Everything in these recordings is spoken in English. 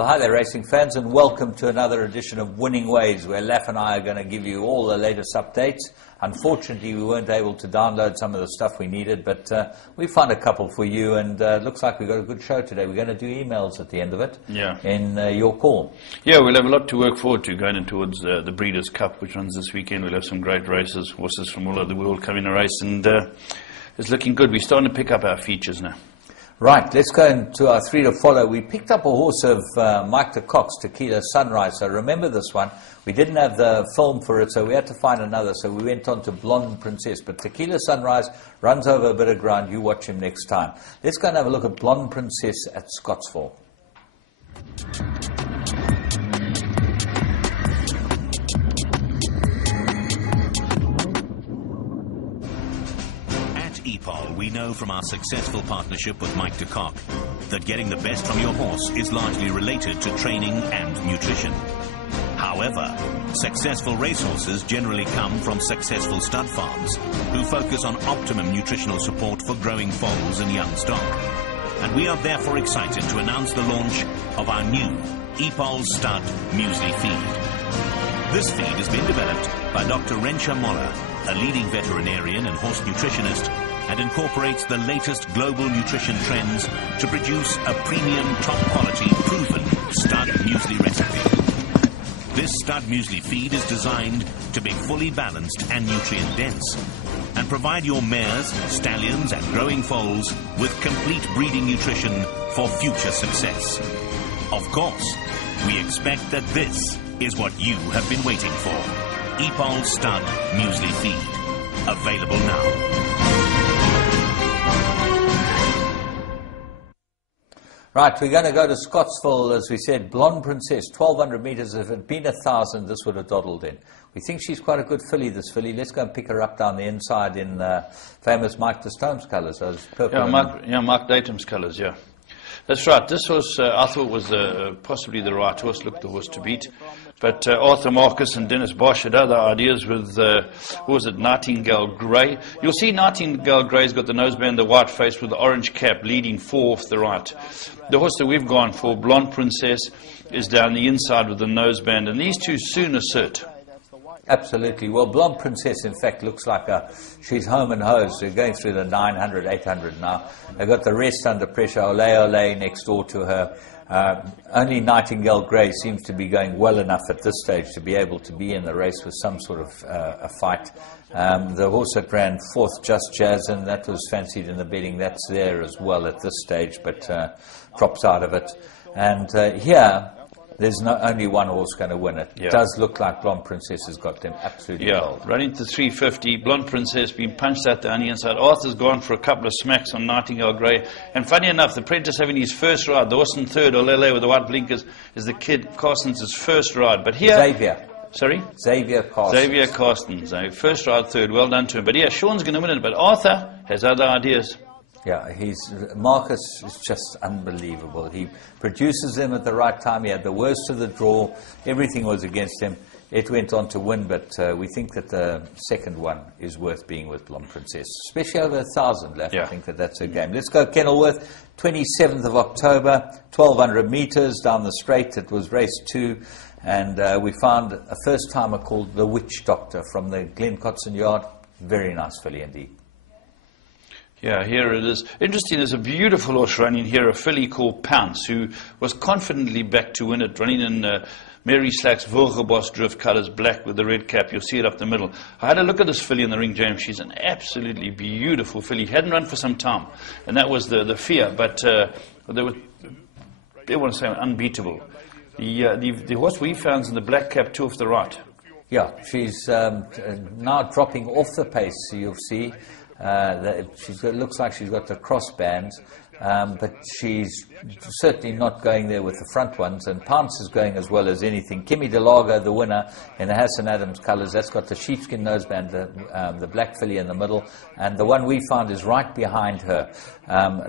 Well, hi there, racing fans, and welcome to another edition of Winning Ways, where Laf and I are going to give you all the latest updates. Unfortunately, we weren't able to download some of the stuff we needed, but we found a couple for you, and looks like we've got a good show today. We're going to do emails at the end of it, in your call. Yeah, we'll have a lot to work forward to going in towards the Breeders' Cup, which runs this weekend. We'll have some great races, horses from all over the world coming to race, and it's looking good. We're starting to pick up our features now. Right, let's go into our three to follow. We picked up a horse of Mike de Kock's, Tequila Sunrise. So remember this one. We didn't have the film for it, so we had to find another. So we went on to Blonde Princess. But Tequila Sunrise runs over a bit of ground. You watch him next time. Let's go and have a look at Blonde Princess at Scottsville. We know from our successful partnership with Mike de Kock that getting the best from your horse is largely related to training and nutrition. However, successful racehorses generally come from successful stud farms who focus on optimum nutritional support for growing foals and young stock. And we are therefore excited to announce the launch of our new EPOL Stud Muesli Feed. This feed has been developed by Dr. Rensha Moller, a leading veterinarian and horse nutritionist, and incorporates the latest global nutrition trends to produce a premium, top-quality, proven stud muesli recipe. This stud muesli feed is designed to be fully balanced and nutrient-dense and provide your mares, stallions, and growing foals with complete breeding nutrition for future success. Of course, we expect that this is what you have been waiting for. EPOL Stud Muesli Feed. Available now. Right, we're going to go to Scottsville, as we said. Blonde Princess, 1,200 metres. If it had been 1,000, this would have dawdled in. We think she's quite a good filly, this filly. Let's go and pick her up down the inside in famous Mike de Stone's colours. Those purple. Mark Datum's colours, yeah. That's right. This horse, I thought, was possibly the right horse, looked the horse to beat. But Arthur Marcus and Dennis Bosch had other ideas with, what was it, Nightingale Grey. You'll see Nightingale Grey's got the noseband, the white face with the orange cap, leading 4 off the right. The horse that we've gone for, Blonde Princess, is down the inside with the noseband, and these two soon assert. Absolutely. Well, Blonde Princess, in fact, looks like she's home and hose. They're going through the 900, 800 now. They've got the rest under pressure. Ole Ole next door to her. Only Nightingale Grey seems to be going well enough at this stage to be able to be in the race with some sort of a fight. The horse that ran 4th, Just Jazz, and that was fancied in the betting. That's there as well at this stage, but drops out of it. And here, there's only one horse going to win it. Yeah. It does look like Blonde Princess has got them absolutely cold. Running to 350. Blonde Princess being punched out down the inside. Arthur's gone for a couple of smacks on Nightingale Grey. And funny enough, the Apprentice having his first ride. The horse in 3rd, Olele with the white blinkers, is the kid Carstens' first ride. But here... Xavier. Sorry? Xavier Carstens. Xavier Carstens. First ride, 3rd. Well done to him. But yeah, Sean's going to win it. But Arthur has other ideas. Yeah, Marcus is just unbelievable. He produces them at the right time. He had the worst of the draw. Everything was against him. It went on to win, but we think that the second one is worth being with Blonde Princess, especially over 1,000 left. Yeah. I think that's a game. Let's go Kenilworth, 27th of October, 1,200 metres down the straight. It was race 2, and we found a first-timer called the Witch Doctor from the Glen Cotson Yard. Very nice filly indeed. Yeah, here it is. Interesting, there's a beautiful horse running here, a filly called Pounce, who was confidently back to win it, running in Mary Slack's Wilgebos drift colours, black with the red cap. You'll see it up the middle. I had a look at this filly in the ring, James. She's an absolutely beautiful filly. Hadn't run for some time, and that was the fear, but they want to say unbeatable. The horse we found is in the black cap, 2 off the right. Yeah, she's now dropping off the pace, you'll see. Looks like she's got the crossbands, but she's certainly not going there with the front ones, and Pounce is going as well as anything. Kimmy DeLago, the winner, in the Hassan Adams colours, that's got the sheepskin noseband, the black filly in the middle, and the one we found is right behind her,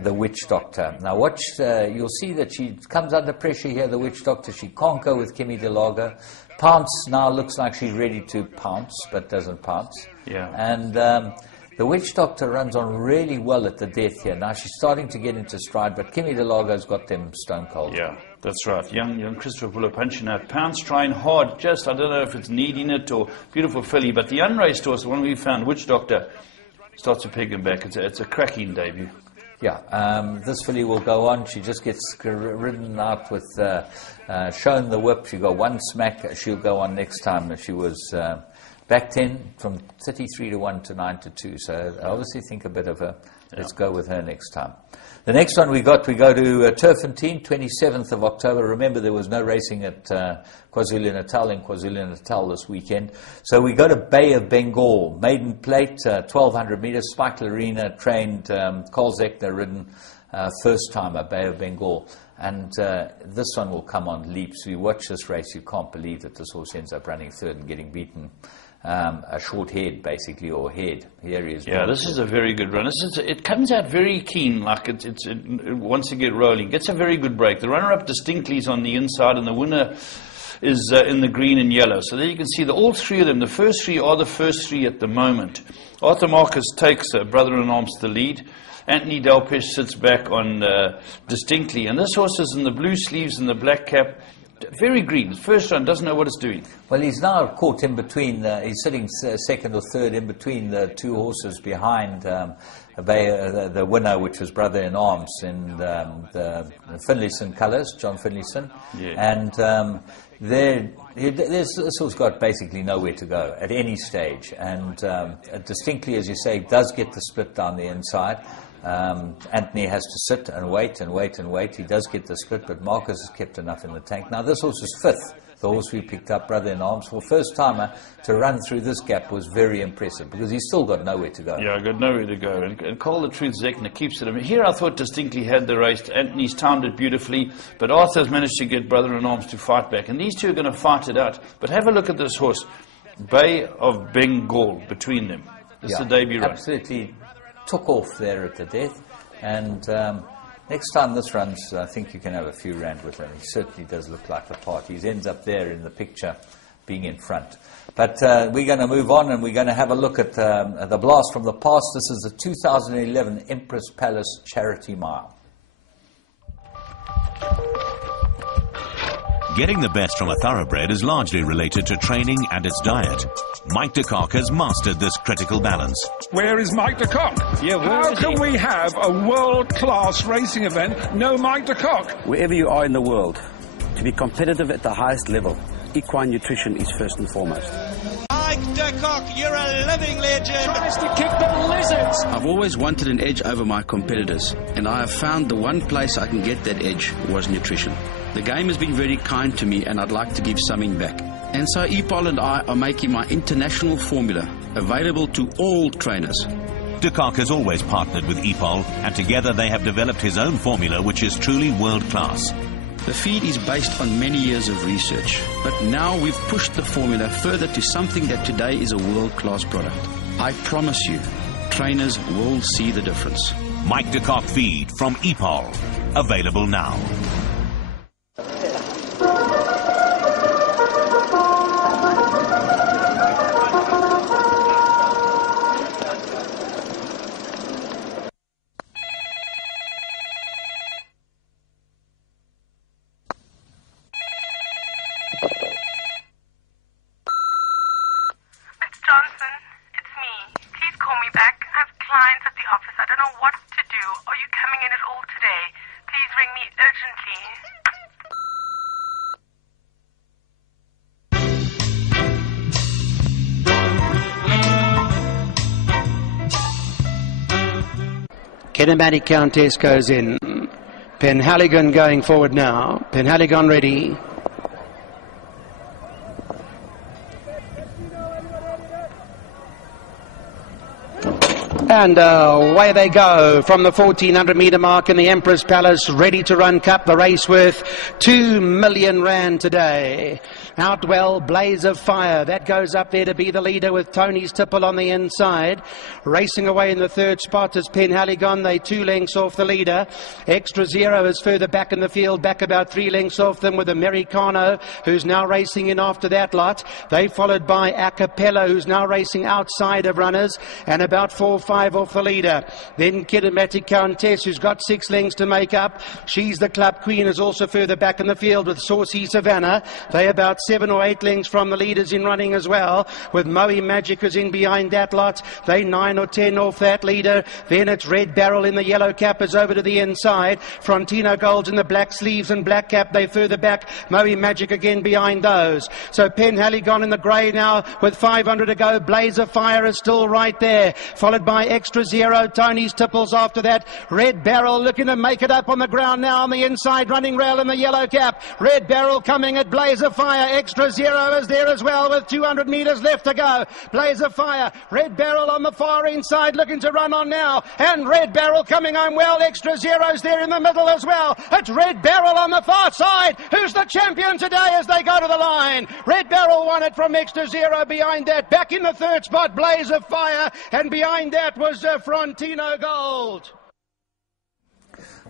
the Witch Doctor. Now watch, you'll see that she comes under pressure here, the Witch Doctor. She can't go with Kimmy DeLago. Pounce now looks like she's ready to pounce, but doesn't pounce. Yeah. And the Witch Doctor runs on really well at the death here. Now she's starting to get into stride, but Kimmy DeLago's got them stone cold. Yeah, That's right. Young Christopher Buller punching out. Pounce trying hard. Just, I don't know if it's needing it or beautiful filly. But the unraced horse, the one we found, Witch Doctor, starts to peg him back. It's a cracking debut. Yeah, this filly will go on. She just gets ridden out with, shown the whip. She got one smack. She'll go on next time. She was back 10 from 33-1 to 9-2. So I obviously think a bit of her. Let's go with her next time. The next one we go to Turfentine, 27th of October. Remember, there was no racing at KwaZulu-Natal in KwaZulu-Natal this weekend. So we go to Bay of Bengal, maiden plate, 1,200 meters, Spike Arena trained, Carl Zechner ridden, first timer, Bay of Bengal. And this one will come on leaps. You watch this race, you can't believe that this horse ends up running third and getting beaten. A short head, basically, or head. Here he is. Yeah, this is a very good run. It comes out very keen, like it wants to get rolling. Gets a very good break. The runner-up distinctly is on the inside, and the winner is in the green and yellow. So there you can see that all three of them, the first three are the first three at the moment. Arthur Marcus takes brother-in-arms the lead. Anthony Delpesh sits back on distinctly. And this horse is in the blue sleeves and the black cap. Very green. First run, doesn't know what it's doing. Well, he's now caught in between, he's sitting second or third in between the two horses behind the winner, which was brother-in-arms in the Finlayson colours, John Finlayson. Yeah. And this horse got basically nowhere to go at any stage. And distinctly, as you say, does get the split down the inside. Anthony has to sit and wait and wait and wait. He does get the split, but Marcus has kept enough in the tank. Now, this horse is fifth. The horse we picked up, brother-in-arms, for first timer to run through this gap was very impressive because he's still got nowhere to go. Yeah, got nowhere to go. And Call the Truth, Zechner keeps it. I mean, here I thought distinctly had the race. Anthony's timed it beautifully, but Arthur's managed to get brother-in-arms to fight back. And these two are going to fight it out. But have a look at this horse. Bay of Bengal between them. This is the debut run. Absolutely took off there at the death. And next time this runs, I think you can have a few rand with him. He certainly does look like the part. He ends up there in the picture being in front. But we're going to move on and we're going to have a look at the blast from the past. This is the 2011 Empress Palace Charity Mile. Getting the best from a thoroughbred is largely related to training and its diet. Mike de Kock has mastered this critical balance. Where is Mike de Kock? Yeah, how can we have a world-class racing event, no Mike de Kock? Wherever you are in the world, to be competitive at the highest level, equine nutrition is first and foremost. Mike de Kock, you're a living legend. Tries to kick the lizards. I've always wanted an edge over my competitors, and I have found the one place I can get that edge was nutrition. The game has been very kind to me, and I'd like to give something back. And so EPOL and I are making my international formula available to all trainers. De Kock has always partnered with EPOL, and together they have developed his own formula, which is truly world-class. The feed is based on many years of research, but now we've pushed the formula further to something that today is a world-class product. I promise you, trainers will see the difference. Mike de Kock feed from EPOL, available now. Kinematic Countess goes in. Penhaligon going forward now. Penhaligon ready. And away they go from the 1400 metre mark in the Empress Palace, ready to run cup, the race worth 2 million rand today. Out well, Blaze of Fire. That goes up there to be the leader with Tony's Tipple on the inside. Racing away in the third spot is Penhaligon. They 2 lengths off the leader. Extra Zero is further back in the field, back about 3 lengths off them with Americano, who's now racing in after that lot. They followed by Acapella, who's now racing outside of runners, and about 4-5 off the leader. Then Kidamatic Countess, who's got 6 lengths to make up. She's the Club Queen, is also further back in the field with Saucy Savannah. They about 7 or 8 lengths from the leaders in running as well, with Moe Magic is in behind that lot. They 9 or 10 off that leader. Then it's Red Barrel in the yellow cap is over to the inside. Frontino Gold's in the black sleeves and black cap. They further back. Moe Magic again behind those. So Penhaligon in the grey now with 500 to go. Blaze of Fire is still right there, followed by Extra Zero. Tony's Tipples after that. Red Barrel looking to make it up on the ground now on the inside, running rail in the yellow cap. Red Barrel coming at Blaze of Fire. Extra Zero is there as well with 200 metres left to go. Blaze of Fire. Red Barrel on the far inside looking to run on now, and Red Barrel coming home well. Extra Zero's there in the middle as well. It's Red Barrel on the far side, who's the champion today as they go to the line. Red Barrel won it from Extra Zero. Behind that, back in the third spot, Blaze of Fire, and behind that was Frontino Gold.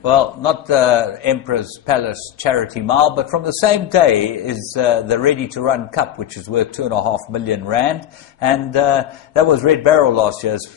Well, not the Emperor's Palace Charity Mile, but from the same day is the Ready to Run Cup, which is worth 2.5 million rand. And that was Red Barrel last year. It's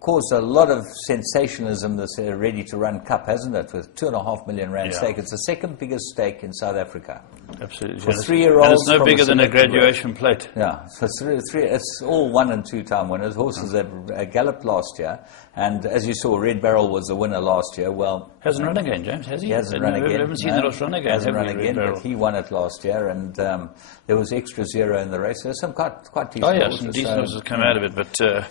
caused a lot of sensationalism, this Ready to Run Cup, hasn't it? With 2.5 million rand stake. It's the second biggest stake in South Africa. Absolutely. For 3-year-olds. And it's no bigger than a graduation plate. Yeah, so it's all 1 and 2 time winners. Horses that galloped last year. And as you saw, Red Barrel was the winner last year. Well, hasn't run again, James, has he? He hasn't run again. I haven't seen the horse run again. Hasn't run again, but he won it last year. And there was Extra Zero in the race. There's some quite decent horses. Some decent horses come out of it, but...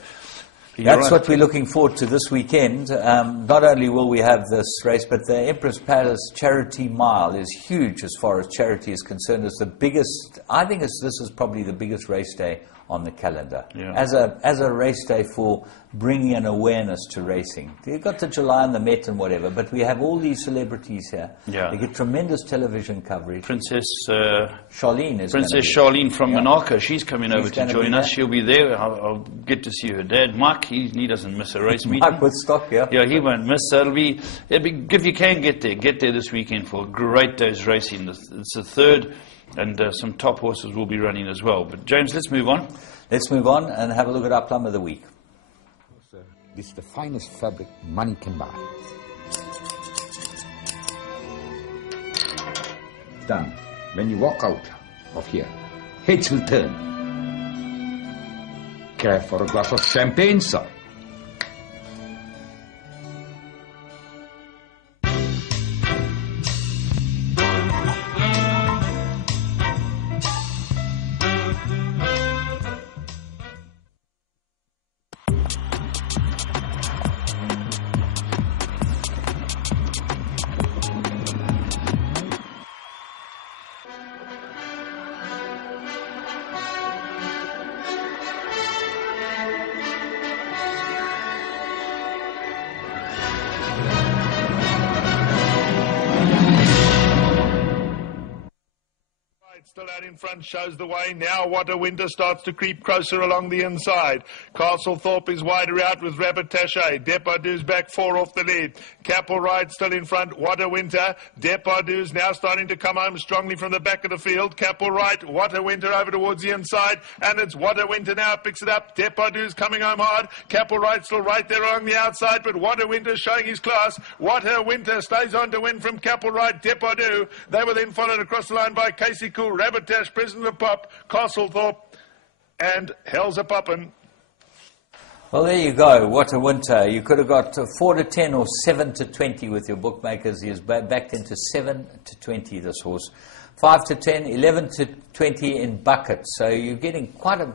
That's what we're looking forward to this weekend. Not only will we have this race, but the Empress Palace Charity Mile is huge as far as charity is concerned. It's the biggest, I think this is probably the biggest race day on the calendar. Yeah. As a race day for bringing an awareness to racing. You've got the July and the Met and whatever, but we have all these celebrities here. Yeah. They get tremendous television coverage. Princess Charlene from Monaco, she's coming over to join us. She'll be there. I'll get to see her dad. Mike, he doesn't miss a race meeting. Mike Woodstock, yeah. Yeah, he won't miss. It'll be, if you can get there this weekend for a great day's racing. It's the third, and some top horses will be running as well. But James, let's move on. Let's move on and have a look at our plum of the week. This is the finest fabric money can buy. Done. When you walk out of here, heads will turn. Care for a glass of champagne, sir? Still out in front, shows the way. Now What a Winter starts to creep closer along the inside. Castlethorpe is wider out with Rabbit Taché. Depardieu's back 4 off the lead. Capel Ride still in front. What a Winter. Depardieu's now starting to come home strongly from the back of the field. Capel Ride, What a Winter over towards the inside. And it's What a Winter now picks it up. Depardieu's coming home hard. Capel Ride still right there along the outside, but What a Winter showing his class. What a Winter stays on to win from Capel Ride. Depardieu. They were then followed across the line by Casey Cool, Rabbit Tash, President of Pop, Castlethorpe, and Hell's a Poppin'. Well, there you go. What a winter. You could have got 4 to 10 or 7 to 20 with your bookmakers. He is backed into 7 to 20, this horse. 5 to 10, 11 to 20 in buckets. So you're getting quite a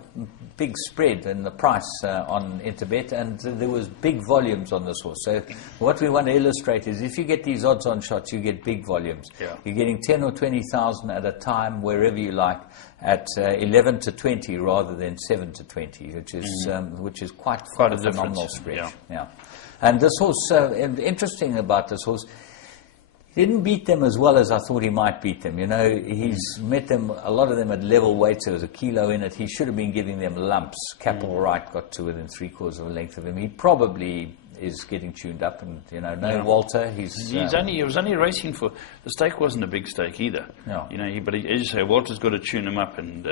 big spread in the price on Interbet, and there was big volumes on this horse. So what we want to illustrate is if you get these odds-on shots, you get big volumes. Yeah. You're getting 10 or 20,000 at a time, wherever you like, at 11 to 20 rather than 7 to 20, which is quite a phenomenal spread. Yeah. And this horse, interesting about this horse, Didn't beat them as well as I thought he might beat them. You know, he's met them, a lot of them at level weight, so there was a kilo in it. He should have been giving them lumps. Capital Right got to within 3/4 of a length of him. He probably is getting tuned up, and, you know, Walter, he was only racing for, the stake wasn't a big stake either. No. You know, but as you say, Walter's got to tune him up and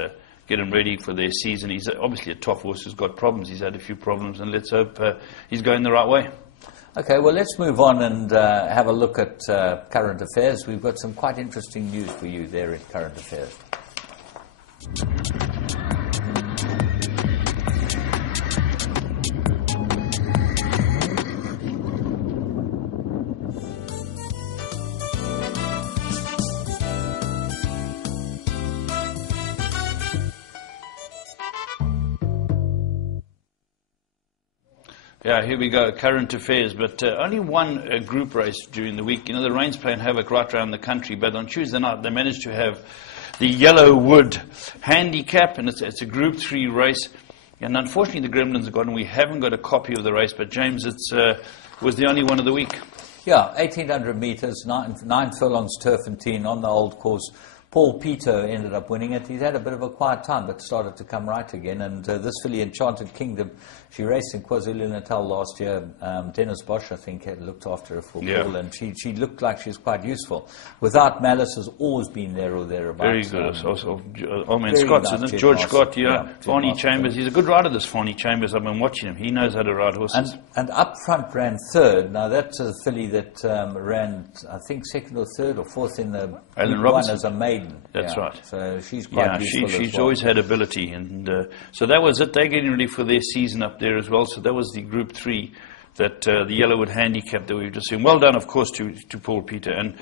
get him ready for their season. He's obviously a top horse who's got problems. He's had a few problems, and let's hope he's going the right way. Okay, well, let's move on and have a look at current affairs. We've got some quite interesting news for you there at Current Affairs. Yeah, here we go, current affairs, but only one group race during the week. You know, the rain's playing havoc right around the country, but on Tuesday night they managed to have the Yellowwood Handicap, and it's a Group 3 race. And unfortunately the Gremlins have gone, and we haven't got a copy of the race, but James, it was the only one of the week. Yeah, 1,800 metres, 9 furlongs turpentine on the old course. Paul Peter ended up winning it. He's had a bit of a quiet time, but started to come right again. And this filly, Enchanted Kingdom, she raced in KwaZulu-Natal last year. Dennis Bosch, I think, had looked after her for Paul, and she looked like she was quite useful. Without Malice, has always been there or thereabouts. Very good. Also, Scott's, isn't it? George Scott, Farney Chambers. He's a good rider, this Farney Chambers. I've been watching him. He knows how to ride horses. And up front ran third. Now, that's a filly that ran, I think, second or third or fourth in the Alan Group Robertson. 1 as a maiden. That's right. So she's quite useful she's as well. always had ability, and so that was it. They're getting ready for their season up there as well. So that was the Group 3, that the Yellowwood Handicap that we've just seen. Well done, of course, to Paul Peter and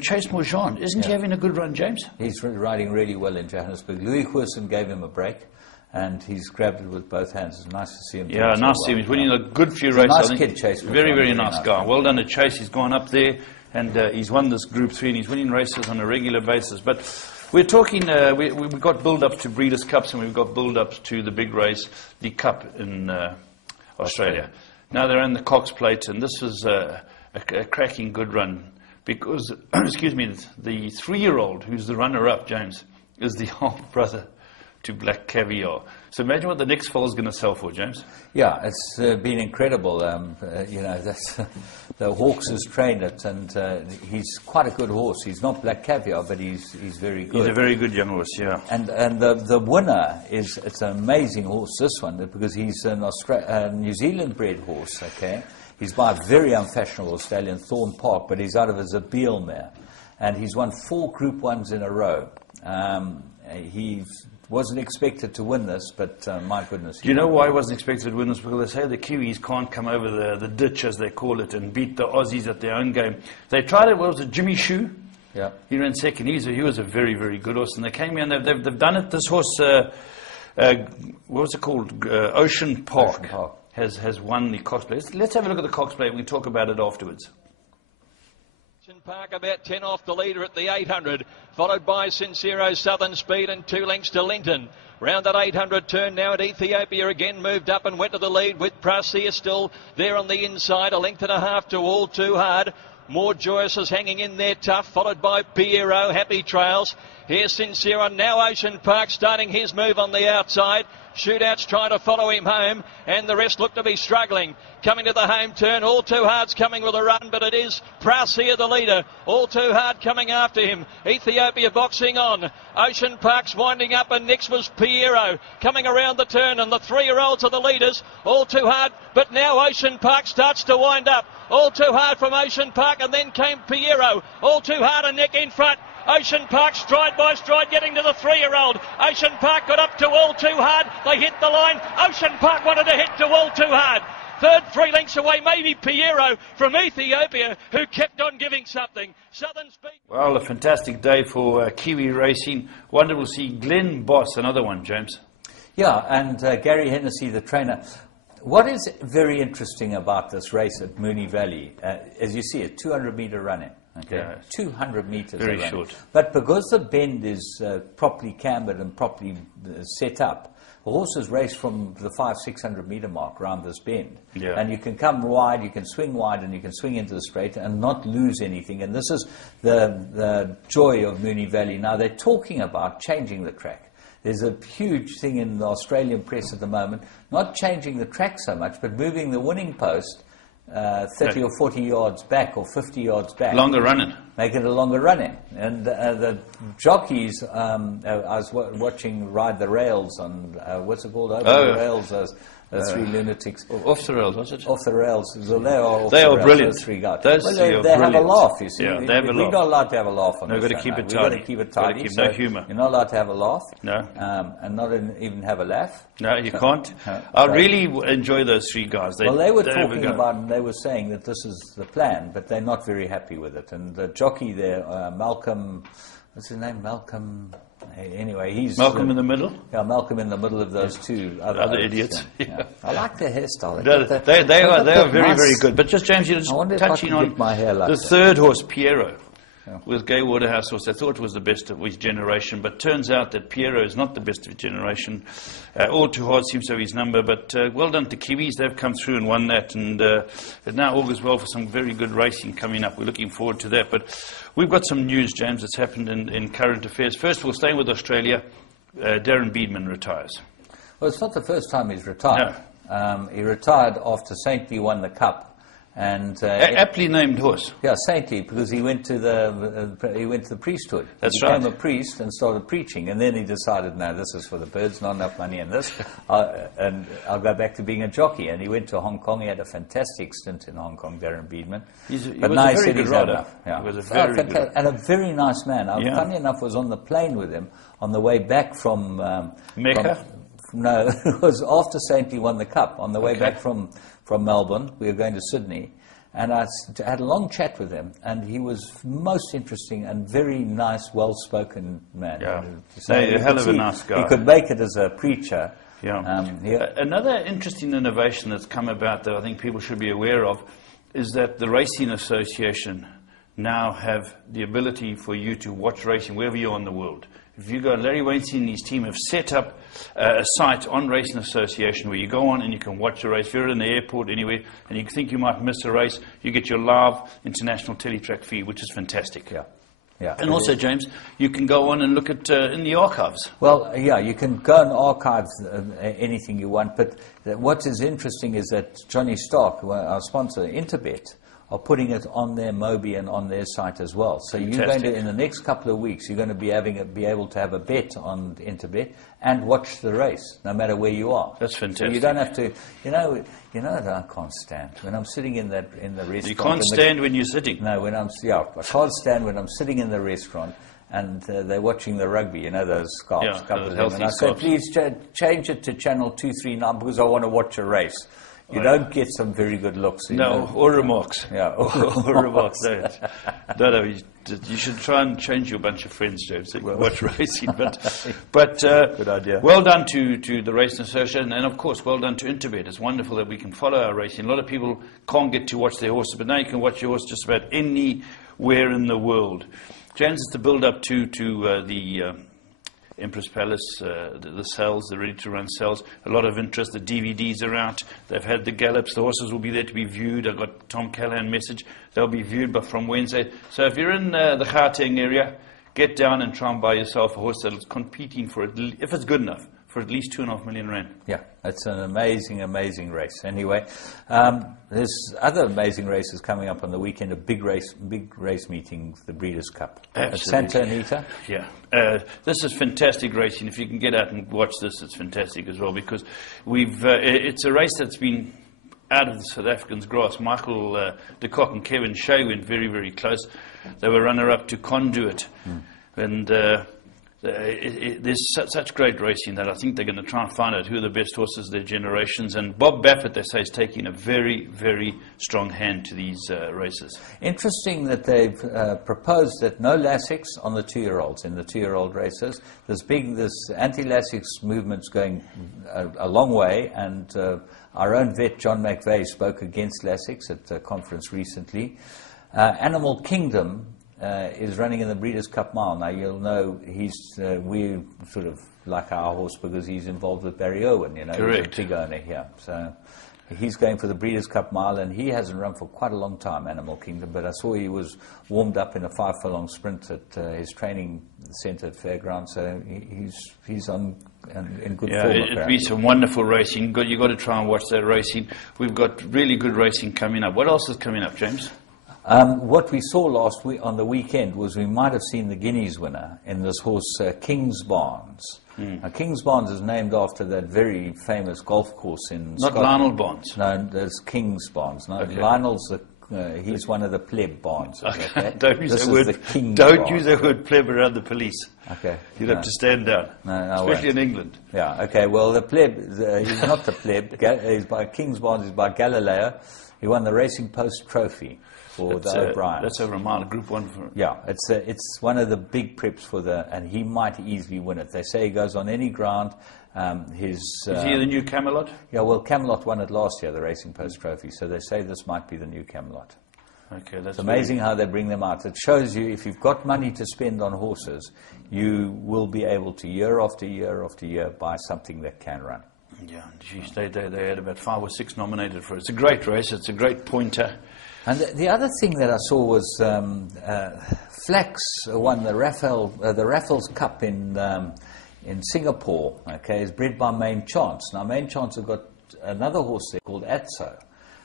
Chase Morjean. Isn't he having a good run, James? He's riding really well in Johannesburg. Louis Huisson gave him a break, and he's grabbed it with both hands. It's nice to see him. Yeah, nice to see him. He's winning a good few races. Nice kid, Chase. Very, very nice guy. Well done to Chase. He's gone up there, and he's won this Group 3, and he's winning races on a regular basis. But we're talking, we've got build-ups to Breeders' Cups, and we've got build-ups to the big race, the Cup in Australia. Now they're in the Cox Plate, and this was a cracking good run because, excuse me, the 3-year-old who's the runner-up, James, is the half brother to Black Caviar. So imagine what the next foal is going to sell for, James. Yeah, it's been incredible. You know, the Hawks has trained it, and he's quite a good horse. He's not Black Caviar, but he's very good. He's a very good young horse, yeah. And the winner it's an amazing horse, this one, because he's an New Zealand bred horse, okay? He's by a very unfashionable stallion, Thorn Park, but he's out of a Zabeel mare. And he's won 4 Group 1s in a row. He wasn't expected to win this, but my goodness. Do you know why he wasn't expected to win this? Because they say the Kiwis can't come over the ditch, as they call it, and beat the Aussies at their own game. They tried it, was it Jimmy Shue? Yeah. He ran second. He was a very, very good horse. And they came here and they've done it. This horse, what was it called? Ocean Park. Has won the Cox Plate. Let's have a look at the Cox Plate. We can talk about it afterwards. Park about 10 off the leader at the 800, followed by Sincero, Southern Speed, and 2 lengths to Linton. Round that 800 turn now at Ethiopia again, moved up and went to the lead with Prasia still there on the inside, 1.5 lengths to All Too Hard. More Joyous is hanging in there tough, followed by Piero, Happy Trails. Here's Sincero, now Ocean Park starting his move on the outside. Shootouts trying to follow him home, and the rest look to be struggling. Coming to the home turn, All Too Hard's coming with a run, but it is Prasia the leader. All Too Hard coming after him. Ethiopia boxing on. Ocean Park's winding up, and next was Piero coming around the turn, and the 3-year-olds are the leaders. All Too Hard, but now Ocean Park starts to wind up. All Too Hard from Ocean Park, and then came Piero. All Too Hard a neck in front. Ocean Park stride by stride getting to the 3-year-old. Ocean Park got up to All Too Hard. They hit the line. Ocean Park wanted to hit to All Too Hard. Third, 3 lengths away, maybe Piero from Ethiopia, who kept on giving something. Southern Speed. Well, a fantastic day for Kiwi racing. Wonder we'll see Glenn Boss, another one, James. Yeah, and Gary Hennessy, the trainer. What is very interesting about this race at Moonee Valley, as you see, a 200-metre running. Okay, yeah. 200 metres. Very short. But because the bend is properly cambered and properly set up, horses race from the 500-600 meter mark around this bend. Yeah. And you can come wide, you can swing wide, and you can swing into the straight and not lose anything. And this is the joy of Moonee Valley. Now, they're talking about changing the track. There's a huge thing in the Australian press at the moment, not changing the track so much, but moving the winning post 30 or 40 yards back or 50 yards back. Longer running. Make it a longer running. And the jockeys, I was watching Ride the Rails on, what's it called? Over the Rails, three lunatics. Off the rails, was it? Off the rails. So they are off they the are rails, brilliant. Those three guys. Those they are have a brilliant. laugh, you see. Yeah, they have a laugh. We're not allowed to have a laugh on no, this. We've got to keep it We've got tidy. to keep it tidy. Got to keep no humour. You're not allowed to have a laugh. No. And not even have a laugh. No, you can't. I really enjoy those three guys. Well, they were talking about, they were saying that this is the plan, but they're not very happy with it. And the jockey there, Malcolm, what's his name? Malcolm. Anyway, he's Malcolm in the middle. Yeah, Malcolm in the middle of those two other idiots. Yeah. I like their hairstyle. They are very, very good. But just James, you're just touching on my hair like the that. third horse, Piero. With Gay Waterhouse horse, they thought it was the best of his generation, but turns out that Piero is not the best of his generation. All Too Hard seems to have his number, but well done to Kiwis. They've come through and won that, and it now augurs well for some very good racing coming up. We're looking forward to that. But we've got some news, James, that's happened in current affairs. First of all, staying with Australia, Darren Beedman retires. Well, it's not the first time he's retired. No. He retired after Saintly won the Cup. And aptly named horse. Yeah, saintly, because he went to the priesthood. That's he became a priest and started preaching, and then he decided, no, this is for the birds, not enough money in this, and I'll go back to being a jockey. And he went to Hong Kong. He had a fantastic stint in Hong Kong, Darren Beedman. He was a very good rider. Yeah. He was a very good, and a very nice man. Funny enough, was on the plane with him on the way back from Mecca. No, it was after Saintly won the Cup. On the way back from Melbourne, we were going to Sydney, and I had a long chat with him, and he was most interesting and very nice, well-spoken man. Yeah, a hell of a nice guy. He could make it as a preacher. Yeah. Another interesting innovation that's come about that I think people should be aware of is that the Racing Association now have the ability for you to watch racing wherever you are in the world. If you go, Larry Weinstein and his team have set up a site on Racing Association where you go on and you can watch a race. If you're in the airport anyway and you think you might miss a race, you get your live international teletrack feed, which is fantastic. Yeah. Yeah. And also, James, you can go on and look at in the archives. Well, yeah, you can go and archive anything you want, but what is interesting is that Johnny Stark, our sponsor, Interbet, are putting it on their Mobi and on their site as well. So Fantastic. You're going to, in the next couple of weeks, you're going to be able to have a bet on Interbet and watch the race, no matter where you are. That's fantastic. So you don't have to, you know that I can't stand when I'm sitting in the restaurant. You can't stand when you're sitting. No, I can't stand when I'm sitting in the restaurant and they're watching the rugby. You know those scarves. Yeah, couple of those them. And I scarves. said, please change it to channel 239 because I want to watch a race. You don't get some very good looks. No, or remarks. Yeah, or remarks. No, you should try and change your bunch of friends, James, so you can watch racing. But good idea. Well done to the Racing Association, and of course, well done to Interbet. It's wonderful that we can follow our racing. A lot of people can't get to watch their horses, but now you can watch your horse just about anywhere in the world. James, it's the build-up to the Empress Palace, the sales, the ready-to-run sales. A lot of interest. The DVDs are out. They've had the gallops. The horses will be there to be viewed. I got Tom Callahan message. They'll be viewed from Wednesday. So if you're in the Gauteng area, get down and try and buy yourself a horse that's competing for it, if it's good enough, for at least 2.5 million rand. Yeah, it's an amazing, amazing race. Anyway, there's other amazing races coming up on the weekend. A big race meeting, the Breeders' Cup at Santa Anita. Yeah, this is fantastic racing. If you can get out and watch this, it's fantastic as well because it's a race that's been out of the South Africans' grasp. Michael de Kock and Kevin Shea went very, very close. They were runner-up to Conduit, and there's such great racing that I think they're going to try and find out who are the best horses of their generations. And Bob Baffert, they say, is taking a very, very strong hand to these races. Interesting that they've proposed that no Lasix on the 2-year-olds in the 2-year-old races. This anti-Lasix movement's going a long way, and our own vet John McVeigh spoke against Lasix at a conference recently. Animal Kingdom is running in the Breeders' Cup Mile. Now, you'll know we sort of like our horse because he's involved with Barry Irwin, you know. Correct. He's a big owner here. So he's going for the Breeders' Cup Mile, and he hasn't run for quite a long time, Animal Kingdom, but I saw he was warmed up in a 5-furlong sprint at his training centre at Fairgrounds, so he's in good form. Yeah, it'd be some wonderful racing. You've got to try and watch that racing. We've got really good racing coming up. What else is coming up, James? What we saw last week on the weekend was we might have seen the Guineas winner in this horse, King's Barnes. Now, King's Barnes is named after that very famous golf course in Not Scotland. Lionel Barnes. No, there's King's Barnes. No, Okay. Lionel's he's one of the pleb Barnes. Okay? Don't use This that is word. the King Don't Barnes. use that word pleb around the police. Okay. You'll No. have to stand down. No, I especially won't. in England. Yeah, okay, well, the pleb, he's not the pleb. He's by King's Barnes, he's by Galileo. He won the Racing Post Trophy for the O'Briens. That's over a mile, Group 1. Yeah, it's one of the big preps and he might easily win it. They say he goes on any ground. Is he the new Camelot? Yeah, well, Camelot won it last year, the Racing Post Trophy, so they say this might be the new Camelot. Okay, that's It's amazing how they bring them out. It shows you if you've got money to spend on horses, you will be able to, year after year after year, buy something that can run. Yeah, geez, they had about 5 or 6 nominated for it. It's a great race. It's a great pointer. And the other thing that I saw was Flax won the Raffles Cup in Singapore. Okay, is bred by Main Chance. Now Main Chance have got another horse there called Atso,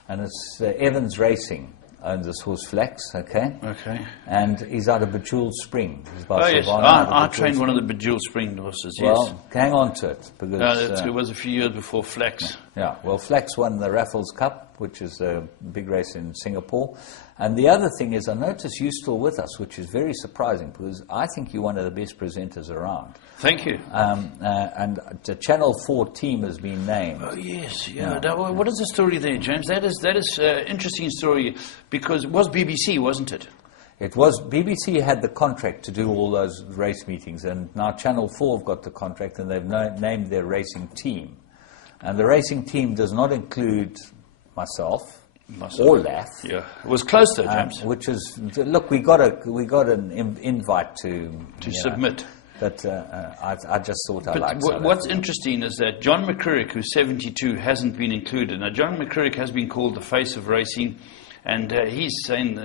and it's Evans Racing owns this horse Flax. Okay. Okay. And he's out of Bejeweled Spring. He's by Oh yes, Savannah, out of I Bejeweled trained one of the Spring. Bejeweled Spring horses. Well, Yes. hang on to it because It was a few years before Flax. yeah, well, Flax won the Raffles Cup, which is a big race in Singapore. And the other thing is, I notice you're still with us, which is very surprising because I think you're one of the best presenters around. Thank you. And the Channel 4 team has been named. Oh yes, yeah. What is the story there, James? That is an interesting story because it was BBC, wasn't it? It was, BBC had the contract to do all those race meetings, and now Channel 4 have got the contract and they've named their racing team. And the racing team does not include myself. Or Laff. Yeah, it was close though, James. Which is, look, we got an invite to submit. But I just thought I liked But what's interesting is that John McCurrick, who's 72, hasn't been included. Now, John McCurrick has been called the face of racing, and he's saying,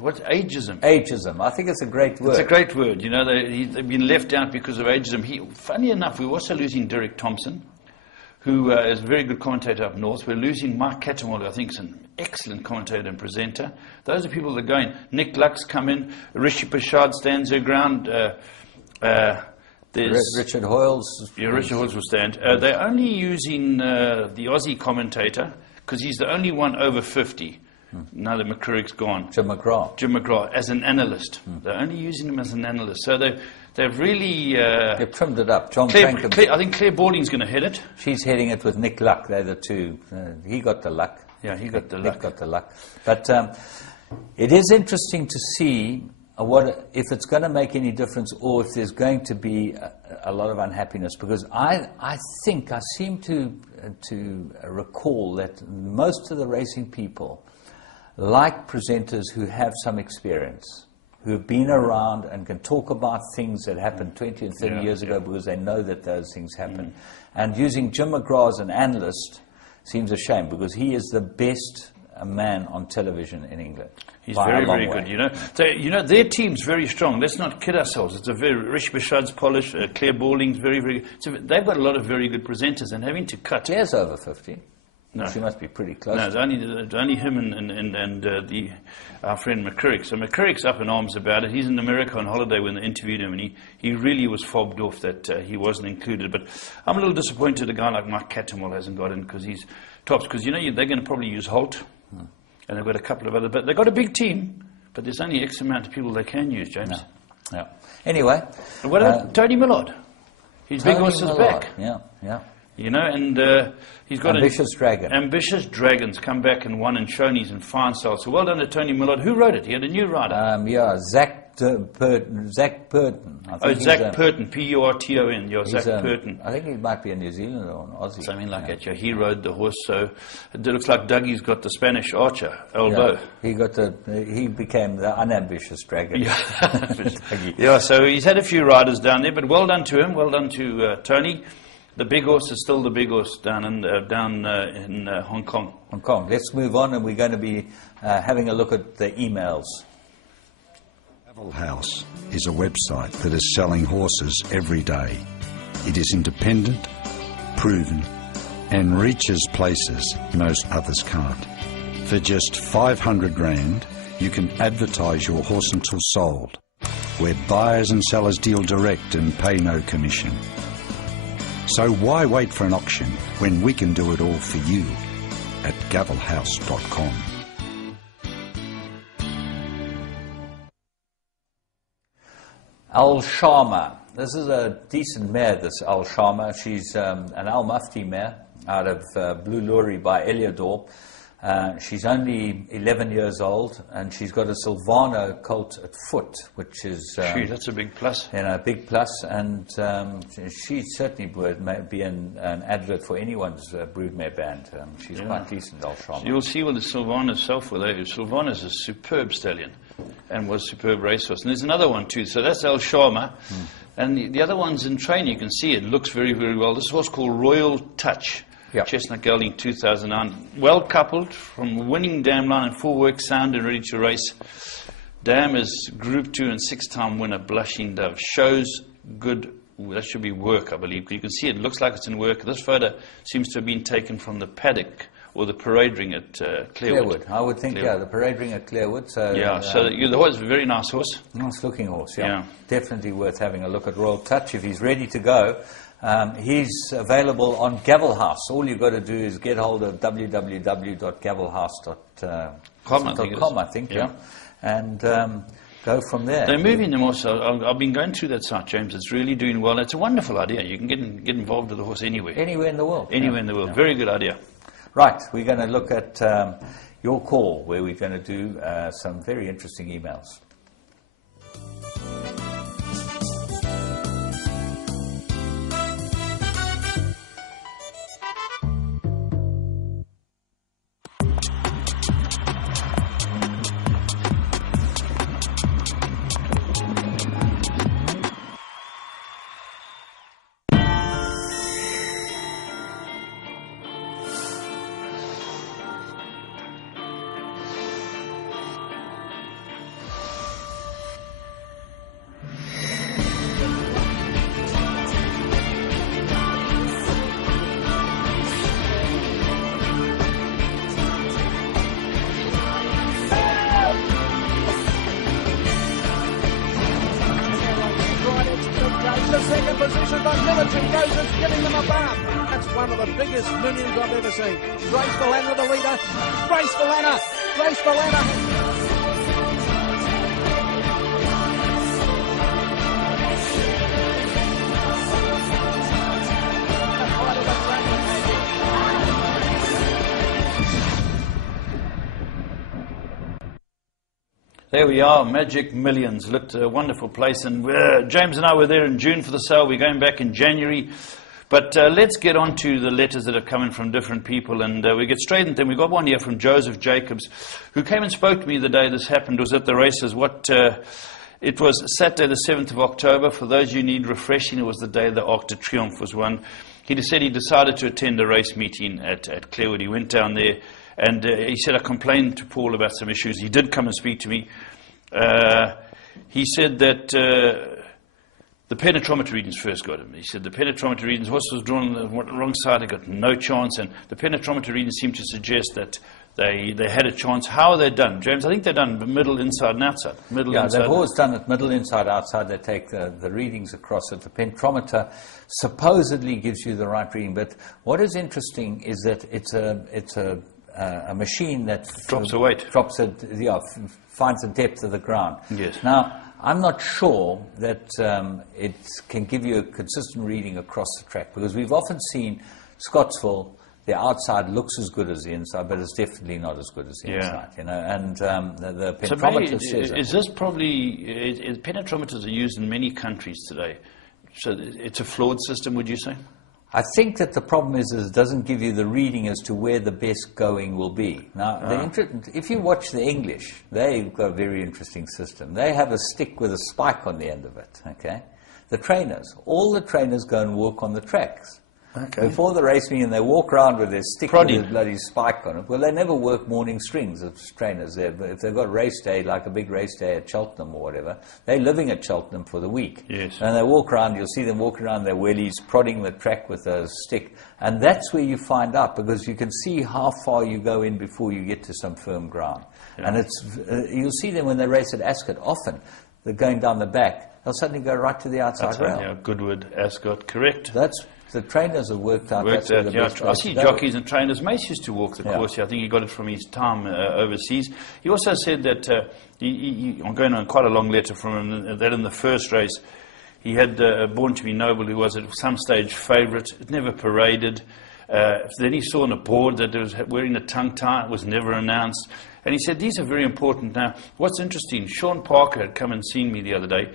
what's ageism? Ageism. I think it's a great word. It's a great word. You know, they've been left out because of ageism. Funny enough, we're also losing Derek Thompson, who is a very good commentator up north. We're losing Mike Cattermole, who I think is an excellent commentator and presenter. Those are people that are going. Nick Luck's come in. Rishi Pashad stands her ground. There's Richard Hoyles. Yeah, Richard Hoyles will stand. They're only using the Aussie commentator because he's the only one over 50. Now that McCurrick's gone. Jim McGrath. Jim McGrath, as an analyst. They're only using him as an analyst. So they've really... They've trimmed it up. John I think Claire Balding's going to head it. She's heading it with Nick Luck. They're the two. He got the luck. Yeah, he got the Nick luck. got the luck. But it is interesting to see if it's going to make any difference or if there's going to be a lot of unhappiness, because I think I seem to recall that most of the racing people like presenters who have some experience, who have been around and can talk about things that happened 20 and 30 years ago because they know that those things happen. And using Jim McGrath as an analyst seems a shame because he is the best man on television in England. He's very, very good, you know. Their team's very strong. Let's not kid ourselves. It's a very... Rish Bashad's polished, Claire Balding's very, very good. So they've got a lot of very good presenters, and having to cut... Claire's over 50. No. She must be pretty close. No, it's only him and our friend McCurrick. So McCurrick's up in arms about it. He's in America on holiday when they interviewed him, and he really was fobbed off that he wasn't included. But I'm a little disappointed a guy like Mike Cattermole hasn't got in because he's tops. Because, they're going to probably use Holt, and they've got a couple of other... But they've got a big team, but there's only X amount of people they can use, James. Yeah. Anyway... And what about Tony Millard? His big horse is back. Yeah. And he's got Ambitious Dragon. Ambitious Dragon's come back and won in Shoney's and fine style. So well done to Tony Millard. Who wrote it? He had a new rider. Zach Zach Purton. Zach Purton, P-U-R-T-O-N. Yeah, Zach Purton. I think he might be a New Zealander or an Aussie. Something like that, yeah. He rode the horse, so it looks like Dougie's got the Spanish archer, Aldo. Yeah, he became the unambitious dragon. Yeah. Yeah, so he's had a few riders down there, but well done to him, well done to Tony. The big horse is still the big horse down in Hong Kong. Hong Kong. Let's move on, and we're going to be having a look at the emails. Gavel House is a website that is selling horses every day. It is independent, proven, and reaches places most others can't. For just 500 Rand, you can advertise your horse until sold, where buyers and sellers deal direct and pay no commission. So why wait for an auction when we can do it all for you at gavelhouse.com. Al Sharma. This is a decent mare, this Al Sharma. She's an Al Mufti mare out of Blue Lorry by Eliodor. She's only 11 years old, and she's got a Silvano colt at foot, which is... that's a big plus. Big plus, and she certainly would be an advert for anyone's broodmare band. She's quite decent, Al Sharma. So you'll see what the Silvano self with. Silvano's a superb stallion and was a superb racehorse. And there's another one too, so that's Al Sharma. And the other one's in train, you can see it looks very, very well. This horse called Royal Touch. Yep. Chestnut Gelding 2009. Well coupled, from winning Dam line and full work, sound and ready to race. Dam is Group 2 and 6-time winner, Blushing Dove. Shows good, that should be work, I believe. You can see it looks like it's in work. This photo seems to have been taken from the paddock or the parade ring at Clearwood. I would think, the parade ring at Clearwood. So, the horse is a very nice horse. Nice looking horse, yeah. Definitely worth having a look at Royal Touch if he's ready to go. He's available on Gavel House. All you've got to do is get hold of www.gavelhouse.com, I think, and go from there. They're moving them also. I've been going through that site, James. It's really doing well. It's a wonderful idea. You can get involved with the horse anywhere. Anywhere in the world. Anywhere in the world. Very good idea. Right. We're going to look at your call, where we're going to do some very interesting emails. Second position, but Military goes and giving them a bath. That's one of the biggest minions I've ever seen. Grace Valana, the leader. Grace Valana. Grace Valana. There we are, Magic Millions. Looked a wonderful place, and James and I were there in June for the sale. We're going back in January. But let's get on to the letters that are coming from different people, and we get straight into them. We got one here from Joseph Jacobs, who came and spoke to me the day this happened. Was at the races. It was Saturday the 7th of October. For those who need refreshing, it was the day the Arc de Triomphe was won. He said he decided to attend a race meeting at Clearwood. He went down there. And he said, I complained to Paul about some issues. He did come and speak to me. He said that the penetrometer readings first got him. He said the penetrometer readings, horse was drawn on the wrong side, they got no chance. And the penetrometer readings seemed to suggest that they had a chance. How are they done? James, I think they're done middle, inside, and outside. They've always done it middle, inside, outside. They take the readings across it. The penetrometer supposedly gives you the right reading. But what is interesting is that it's a machine that drops a weight, finds the depth of the ground. Yes. Now, I'm not sure that it can give you a consistent reading across the track, because we've often seen Scottsville the outside looks as good as the inside, but it's definitely not as good as the inside, you know. And the penetrometer says is this probably penetrometers are used in many countries today? So it's a flawed system, would you say? I think that the problem is it doesn't give you the reading as to where the best going will be. Now, if you watch the English, they've got a very interesting system. They have a stick with a spike on the end of it, okay? The trainers, all the trainers go and walk on the tracks. Okay. Before the race meeting, they walk around with their stick with a bloody spike on it. Well, they never work morning strings as trainers there. But if they've got race day, like a big race day at Cheltenham or whatever, they're living at Cheltenham for the week. Yes. And they walk around, you'll see them walking around their wheelies, prodding the track with a stick. And that's where you find out, because you can see how far you go in before you get to some firm ground. Yeah. And it's you'll see them when they race at Ascot. Often, they're going down the back. They'll suddenly go right to the outside rail. Yeah, Goodwood, Ascot, correct. That's the trainers have worked out. I see jockeys and trainers. Mace used to walk the course here. I think he got it from his time overseas. He also said that, I'm going on quite a long letter from him, that in the first race, he had Born to be Noble, who was at some stage favourite. It never paraded. Then he saw on a board that it was wearing a tongue tie. It was never announced. And he said, these are very important. Now, what's interesting, Sean Parker had come and seen me the other day.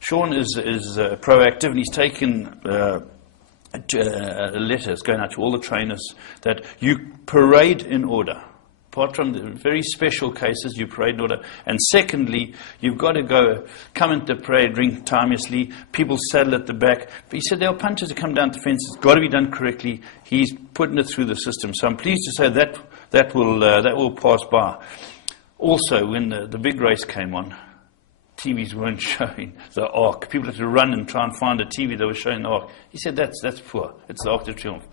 Sean is proactive, and he's taken letters going out to all the trainers that you parade in order. Apart from the very special cases, you parade in order. And secondly, you've got to come into the parade ring timelessly. People saddle at the back. But he said there are punters who come down the fence. It's got to be done correctly. He's putting it through the system. So I'm pleased to say that will pass by. Also, when the big race came on, TVs weren't showing the Arc. People had to run and try and find a TV that was showing the Arc. He said, that's poor. It's the Arc de Triomphe.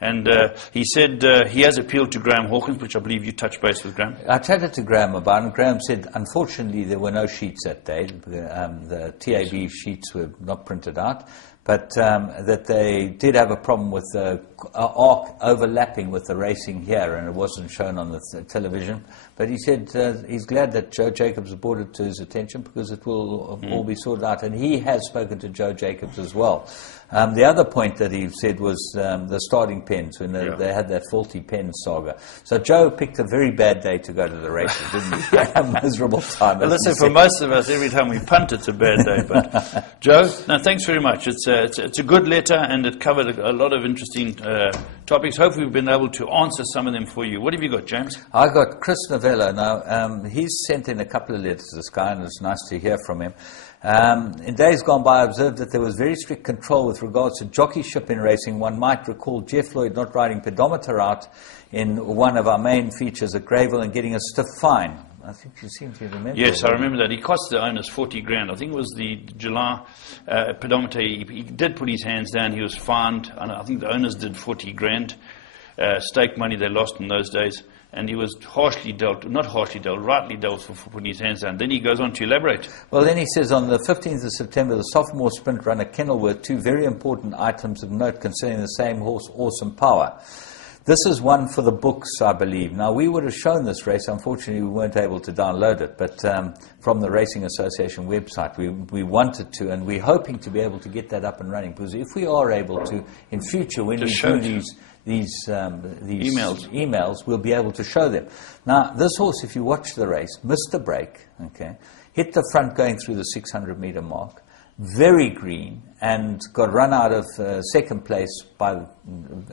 And he said he has appealed to Graham Hawkins, which I believe you touched base with Graham. I chatted to Graham about it, and Graham said, unfortunately, there were no sheets that day. The TAB sheets were not printed out, but that they did have a problem with the Arc overlapping with the racing here, and it wasn't shown on the television. But he said he's glad that Joe Jacobs brought it to his attention, because it will all be sorted out. And he has spoken to Joe Jacobs as well. The other point that he said was the starting pens, when they had that faulty pen saga. So Joe picked a very bad day to go to the races, didn't he? A miserable time. Well, listen, for most of us, every time we punt, it's a bad day. But Joe, no, thanks very much. It's a good letter, and it covered a lot of interesting topics. Hopefully we've been able to answer some of them for you. What have you got, James? I got Chris Novella. Now, he's sent in a couple of letters, this guy, and it's nice to hear from him. In days gone by, I observed that there was very strict control with regards to jockeyship in racing. One might recall Jeff Lloyd not riding pedometer out in one of our main features at Greyville and getting a stiff fine. I think you seem to remember. Yes, I remember that. He cost the owners 40 grand. I think it was the July pedometer. He did put his hands down. He was fined. And I think the owners did 40 grand. Stake money they lost in those days. And he was rightly dealt for putting his hands down. Then he goes on to elaborate. Well, then he says, on the 15th of September, the sophomore sprint runner Kenilworth, two very important items of note concerning the same horse, Awesome Power. This is one for the books, I believe. Now, we would have shown this race. Unfortunately, we weren't able to download it, but from the Racing Association website, we wanted to, and we're hoping to be able to get that up and running, because if we are able to, in future, when we do these emails, we'll be able to show them. Now, this horse, if you watch the race, missed the break, okay, hit the front going through the 600-meter mark, very green, and got run out of second place by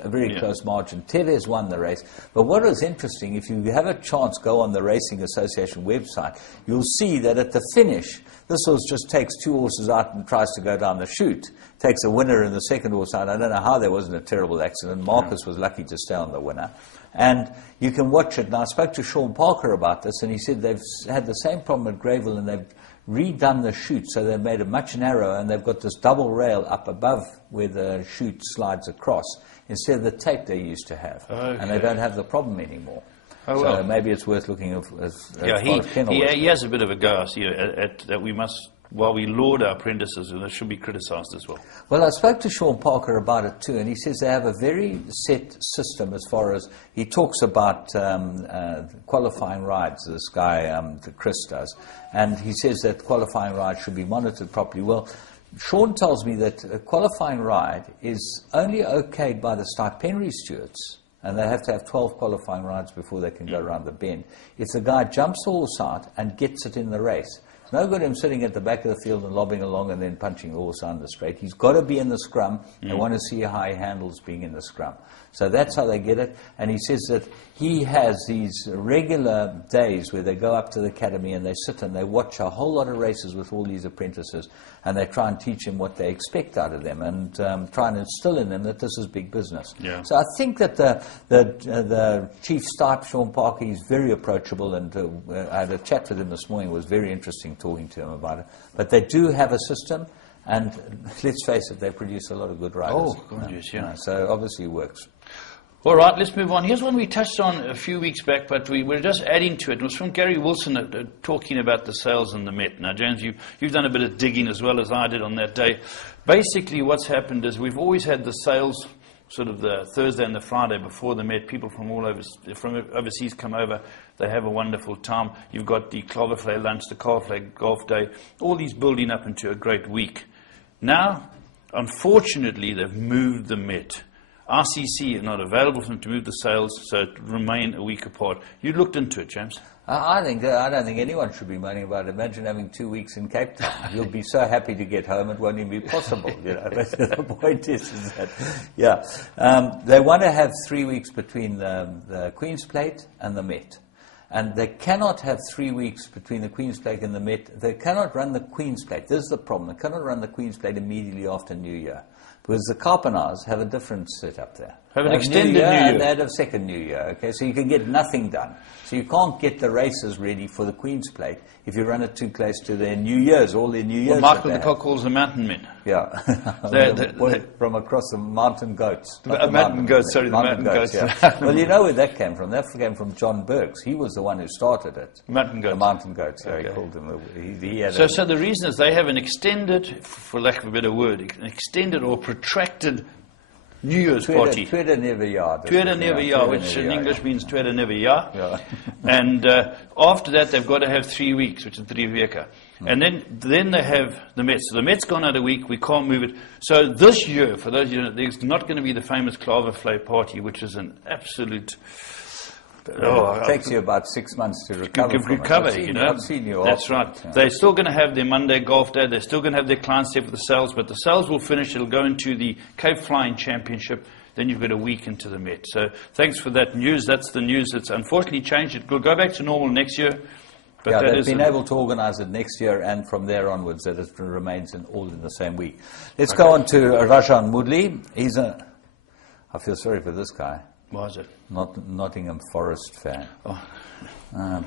a very close margin. Tevez won the race. But what was interesting, if you have a chance, go on the Racing Association website, you'll see that at the finish, this horse just takes two horses out and tries to go down the chute. Takes a winner and the second horse out. I don't know how there wasn't a terrible accident. Marcus was lucky to stay on the winner. And you can watch it. Now, I spoke to Sean Parker about this, and he said they've had the same problem at Greyville, and they've redone the chute, so they've made it much narrower, and they've got this double rail up above where the chute slides across, instead of the tape they used to have. Okay. And they don't have the problem anymore. Oh, well. So maybe it's worth looking at he has a bit of a go, I see, that we must, while we laud our apprentices, and they should be criticised as well. Well, I spoke to Sean Parker about it too, and he says they have a very set system as far as, he talks about qualifying rides, this guy, Chris does, and he says that qualifying rides should be monitored properly. Well, Sean tells me that a qualifying ride is only okayed by the stipendiary stewards. and they have to have 12 qualifying rides before they can go around the bend. If the guy jumps the horse out and gets it in the race, it's no good him sitting at the back of the field and lobbing along and then punching the horse down the straight. He's got to be in the scrum. They want to see how he handles being in the scrum. So that's how they get it. And he says that he has these regular days where they go up to the academy and they sit and they watch a whole lot of races with all these apprentices, and they try and teach them what they expect out of them, and try and instill in them that this is big business. Yeah. So I think that the chief stipe, Sean Parker, he's very approachable, and I had a chat with him this morning. It was very interesting talking to him about it. But they do have a system, and let's face it, they produce a lot of good riders. Oh, gorgeous, yeah. So obviously it works. All right, let's move on. Here's one we touched on a few weeks back, but we're just adding to it. It was from Gary Wilson talking about the sales in the Met. Now, James, you've done a bit of digging as well as I did on that day. Basically, what's happened is we've always had the sales sort of the Thursday and the Friday before the Met. People from all over, from overseas come over. They have a wonderful time. You've got the Cloverflay lunch, the Carflay golf day, all these building up into a great week. Now, unfortunately, they've moved the Met. RCC are not available for them to move the sales, so it remain a week apart. You looked into it, James? I don't think anyone should be moaning about it. Imagine having 2 weeks in Cape Town. You'll be so happy to get home, it won't even be possible. You know, but the point is that, yeah, they want to have 3 weeks between the Queen's Plate and the Met. And they cannot have 3 weeks between the Queen's Plate and the Met. They cannot run the Queen's Plate. This is the problem. They cannot run the Queen's Plate immediately after New Year. Because the Carpenars have a different setup there. Have an extended New Year. And they had a second New Year, okay? So you can get nothing done. So you can't get the races ready for the Queen's Plate if you run it too close to their New Year's, all their New Year's. Well, Michael de Kock calls them mountain men. Yeah. From across the mountain goats. The mountain goats, sorry, the mountain goats. Yeah. Well, you know where that came from? That came from John Burks. He was the one who started it. Mountain goats. The mountain goats, yeah, Okay. he called them. He had So the reason is they have an extended, for lack of a better word, an extended or protracted New Year's party. Tweede Nuwe Jaar. Tweede Nuwe Jaar, which in English means Tweede Nuwe Jaar. Yeah. And after that, they've got to have 3 weeks, which is 3 weke. And then they have the Met. So the Met's gone out a week. We can't move it. So this year, for those of you who know, there's not going to be the famous Cloverflay party, which is an absolute... it takes you about 6 months to recover from it. I've seen you That's off. right. Yeah. They're still going to have their Monday golf day. They're still going to have their clients there for the sales, but the sales will finish. It'll go into the Cape Flying Championship. Then you've got a week into the Met. So thanks for that news. That's the news that's unfortunately changed. It will go back to normal next year. But yeah, they've been able to organise it next year, and from there onwards, that it remains all in the same week. Let's go on to Rajan Moodley. I feel sorry for this guy. Why is it? Nottingham Forest fan. Oh.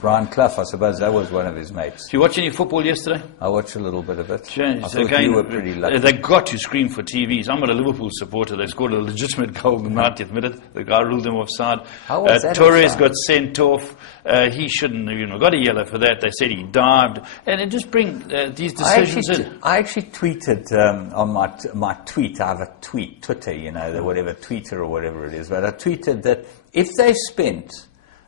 Brian Clough, I suppose that was one of his mates. Did you watch any football yesterday? I watched a little bit of it. James, I thought you were pretty lucky. They got to scream for TVs. I'm not a Liverpool supporter. They scored a legitimate goal in the 90th minute. The guy ruled them offside. How was that Torres offside? got sent off. He shouldn't have got a yellow for that. They said he dived. And it just brings these decisions in. I actually tweeted on my tweet. I have a tweet, Twitter, whatever, Twitter or whatever it is. But I tweeted that if they spent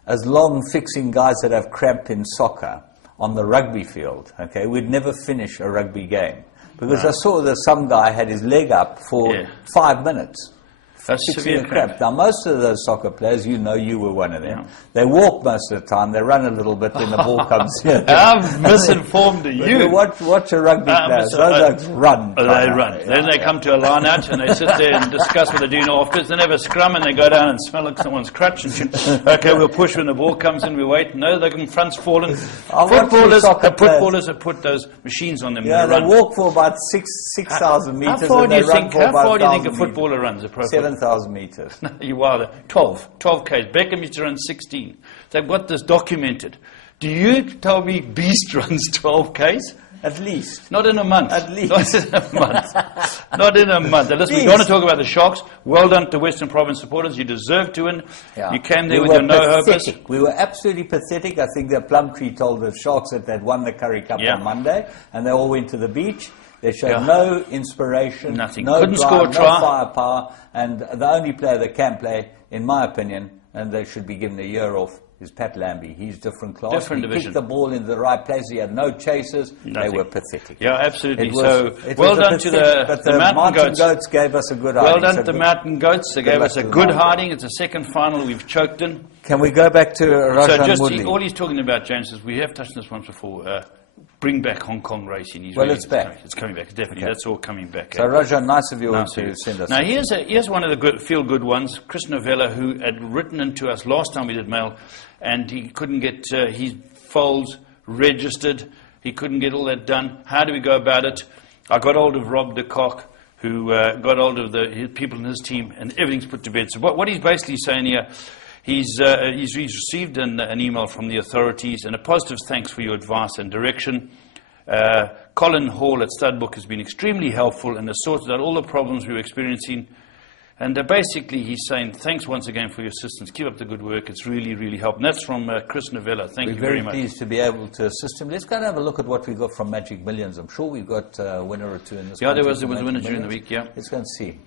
as long fixing guys that have cramp in soccer on the rugby field, okay, we'd never finish a rugby game. Because I saw that some guy had his leg up for 5 minutes. That's severe cramp. Now, most of those soccer players, you were one of them. Yeah. They walk most of the time. They run a little bit when the ball comes here. I'm misinformed to you. Watch a rugby player. Those guys run. They run. Then they come to a line out and they sit there and discuss what they're doing afterwards. They have a scrum and they go down and smell like someone's crutch and shoot. Okay, we'll push when the ball comes in. We wait. No, the front's fallen. Footballers have put those machines on them. Yeah, they walk for about 6,000 meters. How far do you think a footballer runs? 7,000 meters. You are 12 Ks. Beckham used to run 16. They've got this documented. Do you tell me Beast runs 12 Ks? At least. Not in a month. At least. Not in a month. Not in a month. Listen, we want to talk about the Sharks. Well done to Western Province supporters. You deserve to win. Yeah. You came there with your no-hopers. We were absolutely pathetic. I think the Plumtree told the Sharks that they'd won the Curry Cup on Monday, and they all went to the beach. They showed no inspiration, nothing. No Couldn't drive, score a try. No firepower, and the only player that can play, in my opinion, and they should be given a year off, is Pat Lambie. He's different class. Different he division. kicked the ball in the right place. He had no chasers. Nothing. They were pathetic. Yeah, absolutely. It was, Well done to the Mountain Goats gave us a good hiding. Well done to the Mountain Goats. They gave us a good hiding. It's a second final we've choked in. Can we go back to Rajan So just Woodley? all he's talking about, James, is we have touched on this once before. Bring back Hong Kong racing. It's back. It's coming back, definitely. Okay. That's all coming back. So, Rajan, nice of you to send us. Now, here's one of the feel-good ones. Chris Novella, who had written into us last time we did mail, and he couldn't get his foals registered. He couldn't get all that done. How do we go about it? I got hold of Rob de Kock, who got hold of his people in his team, and everything's put to bed. So what he's basically saying here, he's received an email from the authorities and a positive thanks for your advice and direction. Colin Hall at Studbook has been extremely helpful and has sorted out all the problems we were experiencing. And basically he's saying thanks once again for your assistance. Keep up the good work. It's really, really helped. And that's from Chris Novella. Thank you very much. We're very pleased to be able to assist him. Let's go and have a look at what we got from Magic Millions. I'm sure we've got a winner or two in this. Yeah, there was a winner during the week, yeah. Let's go and see.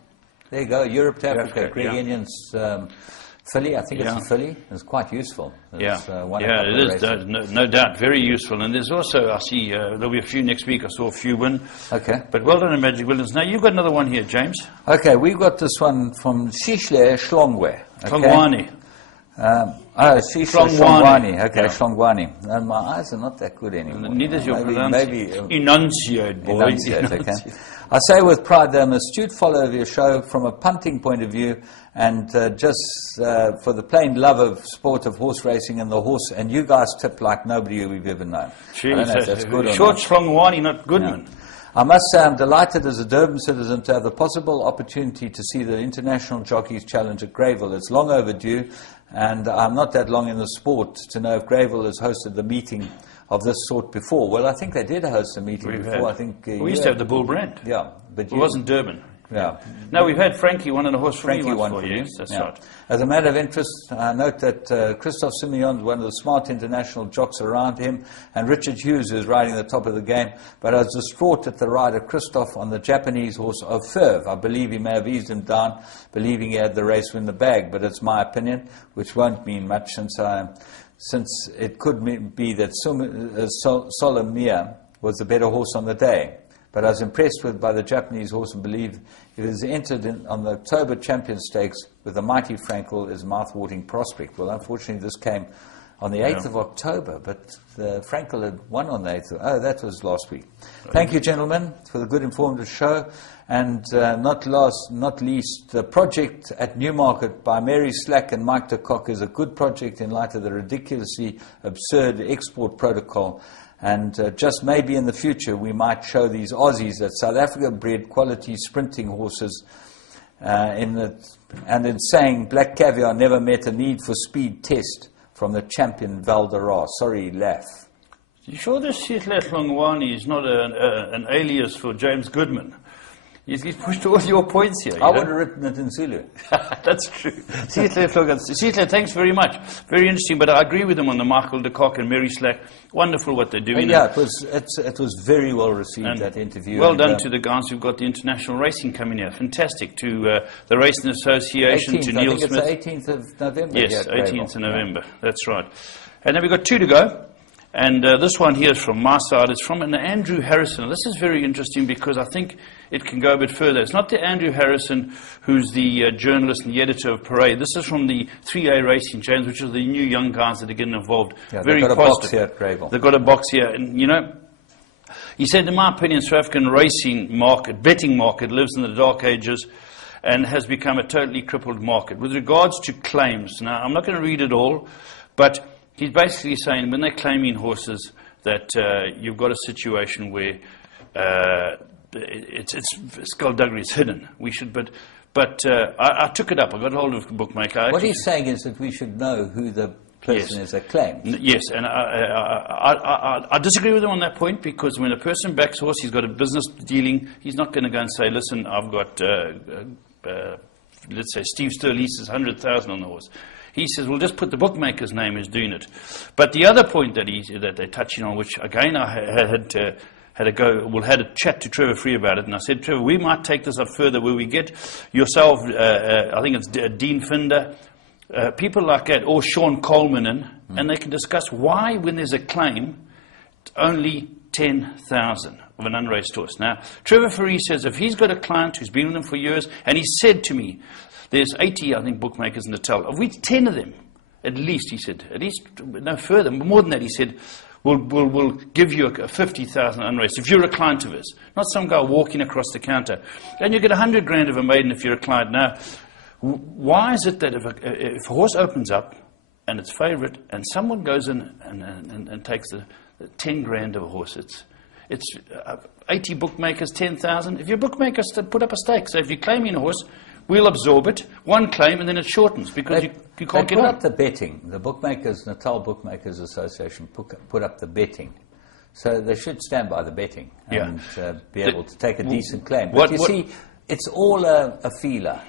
There you go, Europe to Africa. Greg Enion's filly, I think it's a filly. It's quite useful. It's, it is, no doubt, very useful. And there's also, I see, there'll be a few next week. I saw a few win. Okay. But well done in Magic Williams. Now, you've got another one here, James. Okay, we've got this one from Shishle Shlongwe. Shlongwani. Shishle Shlongwani. Okay, Shlongwani. And my eyes are not that good anymore. Neither is your pronunciation. Enunciate, boy. Enunciate, okay. I say with pride that I'm an astute follower of your show from a punting point of view, and just for the plain love of sport of horse racing and the horse, and you guys tip like nobody we've ever known. Jeez, I don't know if that's good or short not. Shlongwani, not Goodman. Yeah. I must say I'm delighted as a Durban citizen to have the possible opportunity to see the International Jockeys Challenge at Greyville. It's long overdue, and I'm not that long in the sport to know if Greyville has hosted the meeting of this sort before. Well, I think they did host a meeting before. I think we used to have the Bull Brand. Yeah, but it wasn't Durban. Yeah. No, we've had Frankie won in a horse Frankie won for you. That's right. As a matter of interest, I note that Christoph Simeon is one of the smart international jocks around him, and Richard Hughes is riding the top of the game. But I was distraught at the rider Christoph on the Japanese horse Oferve. I believe he may have eased him down, believing he had the race win the bag. But it's my opinion, which won't mean much since it could be that Solomia was the better horse on the day. But I was impressed by the Japanese horse and believe it is entered on the October Champion Stakes with the mighty Frankel is mouth-watering prospect. Well, unfortunately, this came on the 8th of October, but Frankel had won on the 8th. Oh, that was last week. Thank you, gentlemen, for the good informative show. And not least, the project at Newmarket by Mary Slack and Mike de Kock is a good project in light of the ridiculously absurd export protocol. And just maybe in the future we might show these Aussies that South Africa bred quality sprinting horses and in saying Black Caviar never met a need for speed test from the champion Valderas. Sorry, laugh. You sure this Shishle Shlongwani is not an alias for James Goodman? He's pushed all your points here. I would have written it in Zulu. That's true. Shishle, thanks very much. Very interesting, but I agree with him on the Michael de Kock and Mary Slack. Wonderful what they're doing. Yeah, it was very well received, that interview. Well done to the guys who've got the international racing coming here. Fantastic. To the Racing Association, 18th, to Neil Smith. It's the 18th of November. Yes, 18th of November. That's right. And then we've got 2 to go. And this one here is from my side. It's from an Andrew Harrison. This is very interesting because I think it can go a bit further. It's not the Andrew Harrison who's the journalist and the editor of Parade. This is from the 3A Racing, James, which are the new young guys that are getting involved. Yeah, very they've got positive. A box here at Greyville. They've got a box here. And, you know, he said, in my opinion, South African racing market, betting market, lives in the dark ages and has become a totally crippled market. With regards to claims, now, I'm not going to read it all, but he's basically saying when they're claiming horses that you've got a situation where it's skullduggery, it's hidden. We should, but I took it up. I got hold of the bookmaker. What he's saying is that we should know who the person is that claims. Yes, and I disagree with him on that point because when a person backs horse, he's got a business dealing. He's not going to go and say, "Listen, I've got let's say Steve Sturlease's 100,000 on the horse." He says, well, just put the bookmaker's name as doing it. But the other point that they're touching on, which again I had a chat to Trevor Free about it, and I said, Trevor, we might take this up further where we get yourself, I think it's Dean Finder, people like that, or Sean Coleman, and they can discuss why, when there's a claim, it's only 10,000 of an unraced horse. Now, Trevor Fourie says if he's got a client who's been with him for years, and he said to me, there's 80, I think, bookmakers in Natal, of which 10 of them, at least, he said, at least no further, more than that, he said, we'll give you a 50,000 unraced if you're a client of his, not some guy walking across the counter. And you get 100 grand of a maiden if you're a client. Now, why is it that if a horse opens up and it's favourite, and someone goes in and takes the 10 grand of a horse, it's 80 bookmakers, 10,000. If your bookmakers put up a stake, so if you're claiming a horse, we'll absorb it, one claim, and then it shortens because you can't get on. They put up the betting. The bookmakers, Natal Bookmakers Association, put up the betting. So they should stand by the betting and be able to take a decent claim. But you see, it's all a feeler.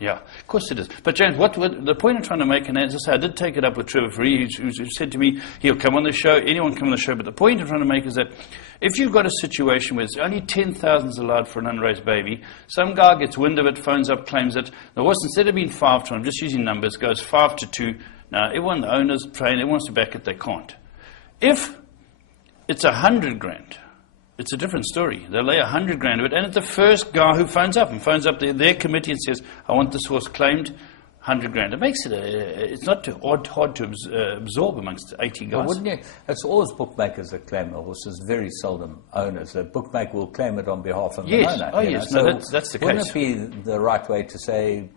Yeah, of course it is. But James, the point I'm trying to make, and as I say, I did take it up with Trevor Fourie, who said to me, he'll come on the show, anyone come on the show, but the point I'm trying to make is that if you've got a situation where it's only 10,000 is allowed for an unraised baby, some guy gets wind of it, phones up, claims it, the horse, instead of being 5 to 1, I'm just using numbers, goes 5 to 2. Now, everyone, the owners, train, everyone wants to back it, they can't. If it's 100 grand, it's a different story. They'll lay 100 grand of it, and it's the first guy who phones up their committee and says, I want this horse claimed, 100 grand. It makes it, it's not too hard to absorb amongst 80 guys. Well, wouldn't you? It's always bookmakers that claim the horses, very seldom owners. The bookmaker will claim it on behalf of the owner. Oh, yes. So no, that's the case. Wouldn't it be the right way to say,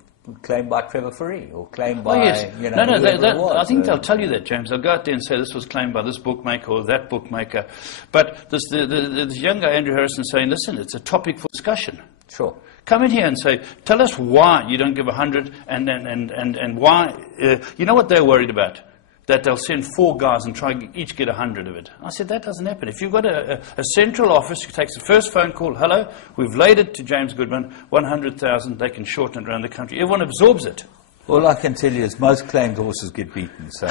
claimed by Trevor Fourie, or claimed by, I think they'll tell you that, James. They'll go out there and say this was claimed by this bookmaker or that bookmaker. But this young guy, Andrew Harrison, is saying, listen, it's a topic for discussion. Sure. Come in here and say, tell us why you don't give 100 and why. You know what they're worried about? That they'll send 4 guys and try each get 100 of it. I said, that doesn't happen. If you've got a central office who takes the first phone call, hello, we've laid it to James Goodman, 100,000, they can shorten it around the country. Everyone absorbs it. All I can tell you is most claimed horses get beaten. So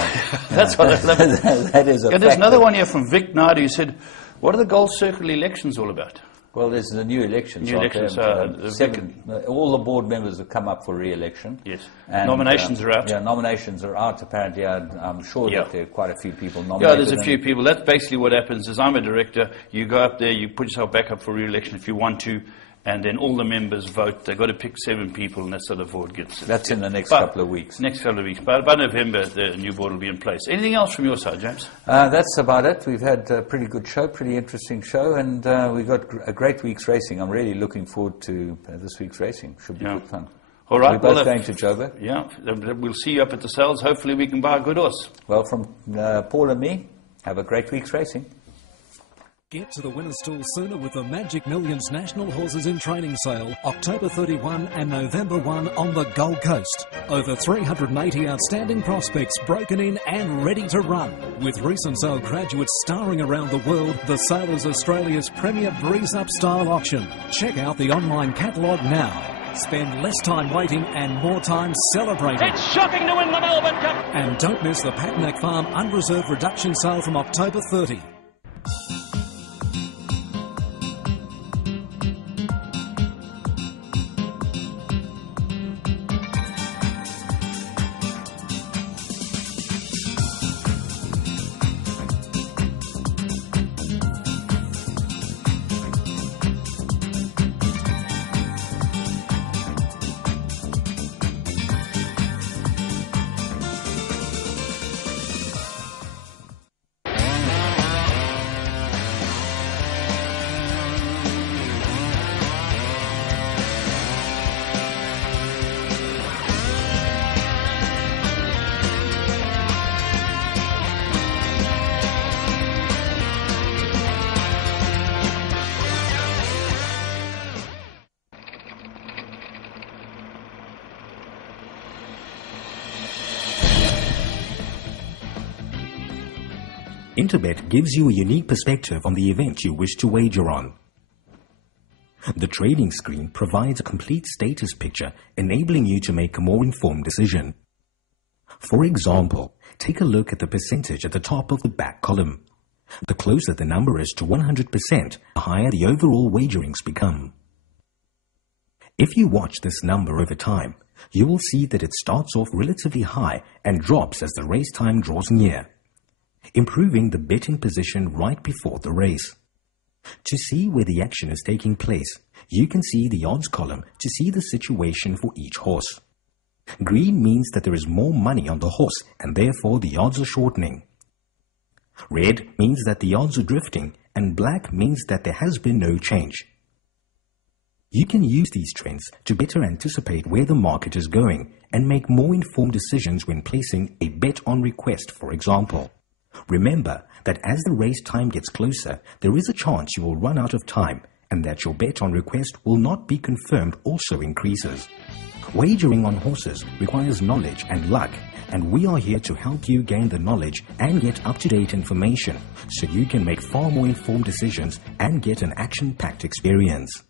that's what that is a fact. There's another one here from Vic Nadu who said, what are the Gold Circle elections all about? Well, there's the new elections. All the board members have come up for re-election. Yes. And, nominations are out. Yeah, nominations are out. Apparently, I'm sure that there are quite a few people nominated. Yeah, there's a few people. That's basically what happens is I'm a director. You go up there, you put yourself back up for re-election if you want to, and then all the members vote. They've got to pick 7 people, and that's how the board gets it. That's in the next couple of weeks. Next couple of weeks. By November, the new board will be in place. Anything else from your side, James? That's about it. We've had a pretty good show, pretty interesting show, and we've got a great week's racing. I'm really looking forward to this week's racing. Should be good fun. All right. We're both going to Joburg. Yeah. We'll see you up at the sales. Hopefully we can buy a good horse. Well, from Paul and me, have a great week's racing. Get to the winner's stall sooner with the Magic Millions National Horses in Training Sale, October 31 and November 1 on the Gold Coast. Over 380 outstanding prospects broken in and ready to run. With recent sale graduates starring around the world, the sale is Australia's premier breeze-up style auction. Check out the online catalogue now. Spend less time waiting and more time celebrating. It's shocking to win the Melbourne Cup. And don't miss the Patnack Farm Unreserved Reduction Sale from October 30. Interbet gives you a unique perspective on the event you wish to wager on. The trading screen provides a complete status picture, enabling you to make a more informed decision. For example, take a look at the percentage at the top of the back column. The closer the number is to 100%, the higher the overall wagerings become. If you watch this number over time, You will see that it starts off relatively high and drops as the race time draws near, improving the betting position right before the race. To see where the action is taking place, you can see the odds column to see the situation for each horse. Green means that there is more money on the horse and therefore the odds are shortening. Red means that the odds are drifting, and black means that there has been no change. You can use these trends to better anticipate where the market is going and make more informed decisions when placing a bet on request, for example. Remember that as the race time gets closer, there is a chance you will run out of time and that your bet on request will not be confirmed also increases. Wagering on horses requires knowledge and luck, and we are here to help you gain the knowledge and get up-to-date information so you can make far more informed decisions and get an action-packed experience.